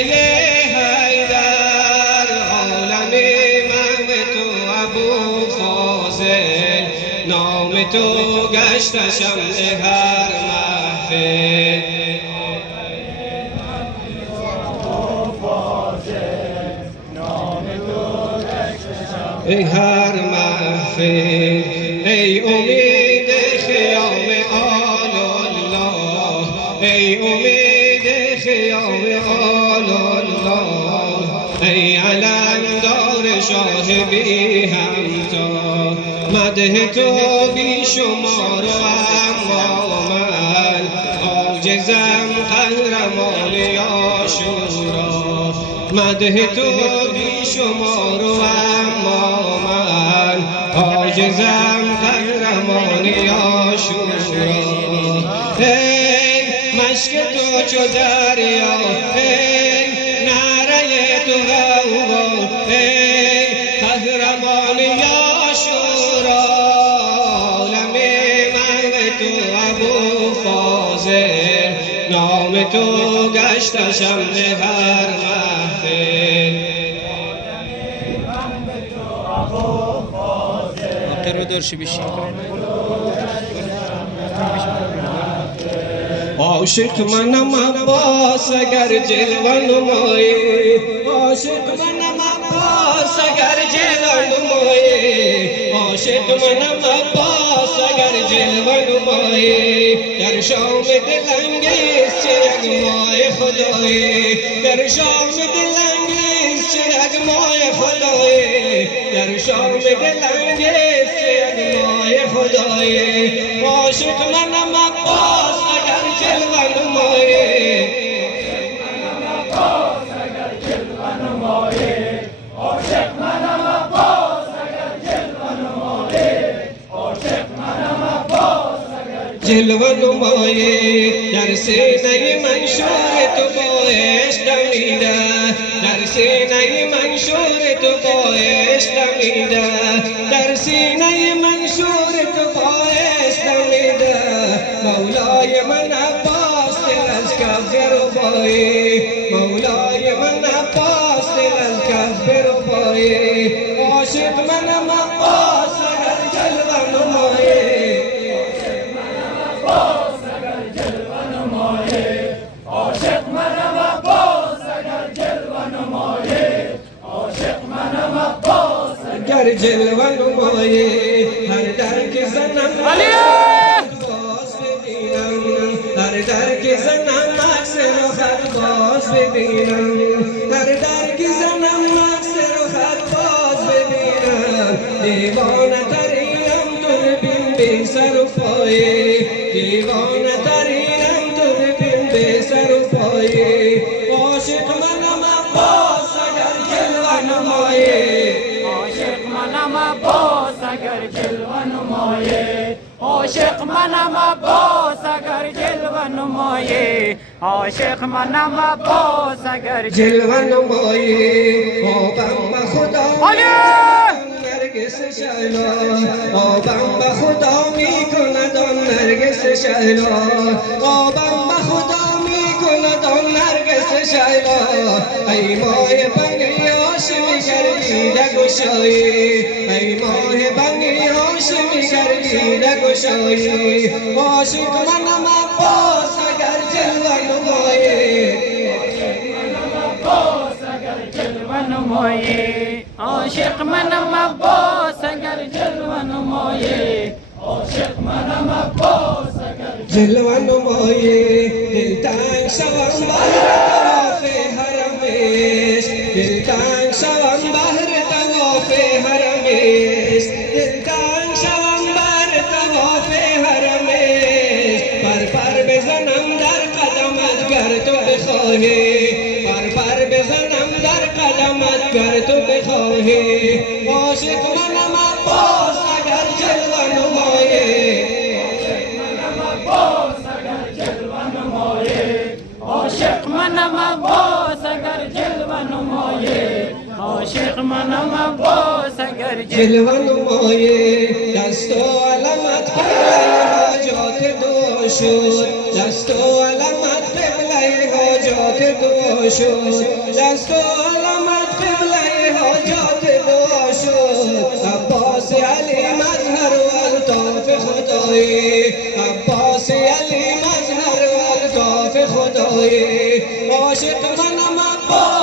حیدر عالم من به تو ابو فاضل، نام تو گشت شمع هر محفل. ای هر محفل ای امید خیام آل الله، ای امید خیام آل الله، ای علمدار شاه بی همتا. مدح تو بی شمار و اما من عاجزم قهرمان عاشورا. مدح تو بی شمار و اما من عاجزم قهرمان عاشورا. ای مشک تو چو دریا، ای نعره تو غوغا، ای قهرمان عاشورا. عالم من به تو ابو فاضل، نام تو گشت شمع هر محفل. عاشق منم عباس اگر جلوه نمایی، عاشق منم عباس اگر جلوه نمایی، عاشق منم عباس اگر جلوه نمایی. در شام دلانگیز چراغ ماه خدایی، در شام دلانگیز چراغ ماه خدایی، در شام دلانگیز چراغ ماه خدایی. عاشق منم عباس اگر جلوه نمایی، عاشق منم عباس اگر جلوه نمایی، عاشق منم عباس اگر جلوه نمایی. در سینه منشور تو باعث دمیده، در سینه منشور تو باعث دمیده، در سینه منشور تو باعث دمیده. مولای من عباس دل از کف ربایی، مولای من عباس دل از کف ربایی. عاشق منم عباس اگر جلوه نمایی، عاشق منم عباس اگر جلوه نمایی، عاشق منم عباس گر جلوه نمایی. هر در که زنم باز ببینم، هر در که زنم عکس رخت باز ببینم، هر در که زنم عکس رخت باز ببینم. دیوانه ترینم تو ببین بی سر و پایه، دیوانه ترینم تو ببین بی سر و پایه. عاشق منم عباس اگر جلوه نمایی، عاشق منم عباس اگر جلوه نمایی، عاشق منم عباس اگر جلوه نمایی، عاشق منم عباس اگر جلوه نمایی. آبم به خدا نرگس شهلا، آبم به خدا می کند آن نرگس شهلا، آبم به خدا می کند آن نرگس شهلا. ای ماه بنی هاشمی گردیده گشایی، ای ماه بنی هاشمی گردیده گشایی. عاشق منم عباس اگر جلوه نمایی، عاشق منم عباس اگر جلوه نمایی، عاشق منم عباس اگر جلوه نمایی. دلتنگ شوم بهر طواف حرمش، دلتنگ شوم بهر طواف حرمش، دلتنگ شوم بهر طواف حرمش. پر پر بزنم در قدمت گر تو بخواهی، پر پر بزنم در قدمت گر تو بخواهی. عاشق منم عباس اگر جلوه نمایی، عاشق منم عباس اگر جلوه نمایی، عاشق منم عباس اگر جلوه نمایی. دست و علمت پر حاجات دو شد دست و علامت قبله حاجات دعا شد دست و علامت قبله حاجات دعا شد عباس علی مظهر و الطاف خدایی عباس علی مظهر و الطاف خدایی عاشق منم عباس